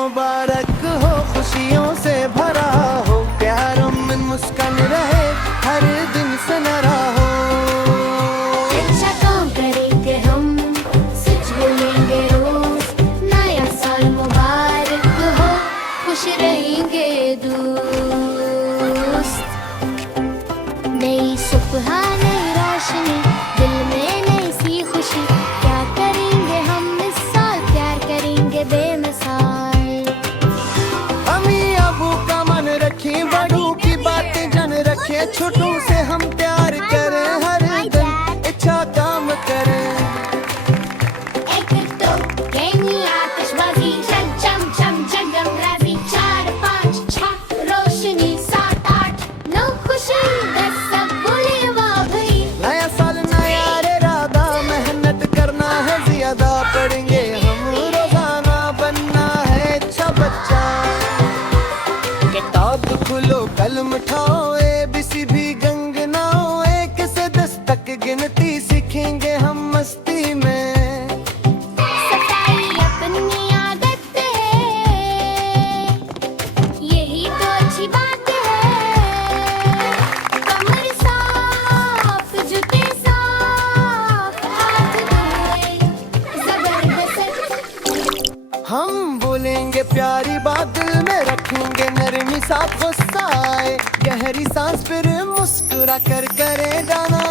मुबारक हो, खुशियों से भरा हो, प्यारों में मुस्कान रहे, हर दिन सनरा हो। अच्छा काम करेंगे हम, सच बोलेंगे रोज, नया साल मुबारक हो, खुश रहेंगे दोस्त। नई सुबह नई रोशनी, दिल में नई सी खुशी, क्या करेंगे हम इस साल, प्यार करेंगे बेमिसाल। अम्मी अबू का मन रखे, बड़ों की बातें जन रखे, छोटों से हम प्यार करें, हर दिन अच्छा काम करें। एक तो गेंगी आतिशबाजी, चम चम चम जगम राजी, 4 5 6 रोशनी, 7 8 9 खुशी, 10 सब बोले वाह भई। नया साल नया इरादा, मेहनत करना है ज्यादा, पढ़ेंगे हम रोजाना, बनना है अच्छा बच्चा। किताब खोलो कलम उठाओ, ABC भी गंगनाओ, 1 से 10 तक गिनती सीखेंगे हम मस्ती में। सफाई अपनी आदत है, यही तो अच्छी बात है। कमर साफ, जूते साफ, हाथ धोए जबरदस्त। हम बोलेंगे प्यारी बात, दिल में रखेंगे नरमी, साफ गुस्सा आए, गहरी सांस, फिर मुस्कुरा कर करें गाना।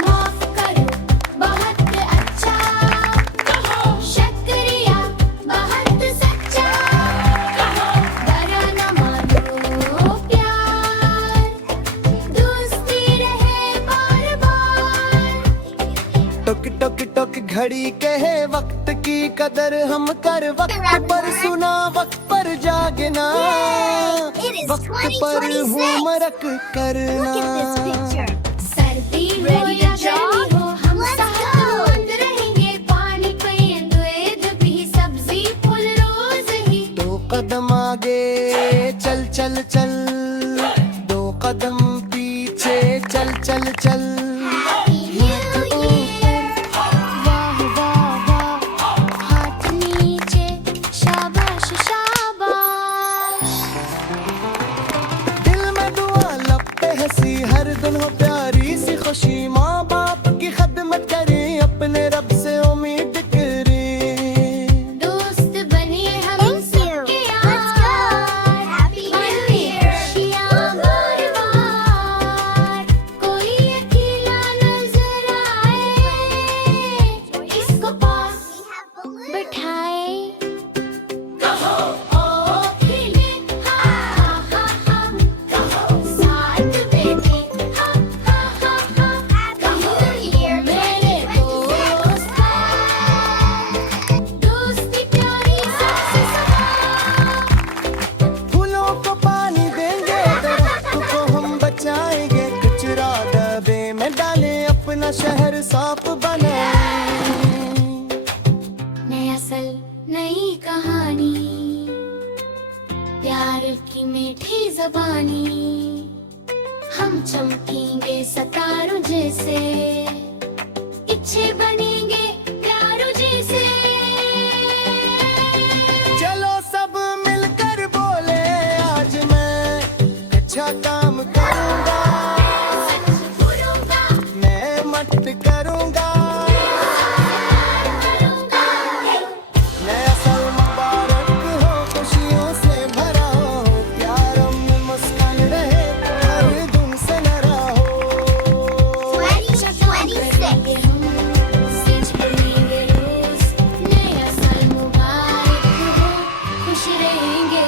माफ करो बहुत अच्छा, शुक्रिया बहुत सच्चा, बुरा न मानो प्यार, दोस्ती रहे बार बार। टुक टुक टुक घड़ी कहे, वक्त की कदर हम कर, वक्त पर सुना, वक्त पर जागना, वक्त पर होमवर्क करना। सर्दी हो या गर्मी हो, हम सेहतमंद रहेंगे, पानी पिए, दूध भी, सब्जी फल रोज ही। 2 कदम आगे चल चल चल, 2 कदम पीछे चल चल चल। वाह वाह वाह, हाथ नीचे, शाबाश शाबाश। दिल में दुआ, लब पे हंसी, हर दिन हो प्यारी सी खुशी, माँ बाप की खदमत करें, अपने रब से उम्मीद करें। दोस्त बनिए हम सबके यार, बांटे खुशियाँ बार बार। कोई अकेला नजर आए, इसको पास बिठाए। ओ खिले, हा हा हा हा, साथ बैठे, हा हा हा हा, कहो ये मेरे दोस्त हैं, दोस्ती प्यारी सबसे समा। फूलों को पानी देंगे, दरख्त को हम बचाएंगे, कचरा डब्बे में डालें, अपना शहर साफ बनाएं। नया साल नई कहानी, प्यार की मीठी जबानी, हम चमकेंगे सितारों जैसे, इच्छे बनेंगे प्यारों जैसे। चलो सब मिलकर बोले, आज मैं अच्छा काम करूंगा, सच बोलूंगा, मैं मत करूंगा। करूंगा। नया साल मुबारक हो, खुशियों से भरा हो, प्यारों में मुस्कान रहे, हर दिन सनरा हो। 2026 हम सच बोलेंगे रोज, नया साल मुबारक हो, खुश रहेंगे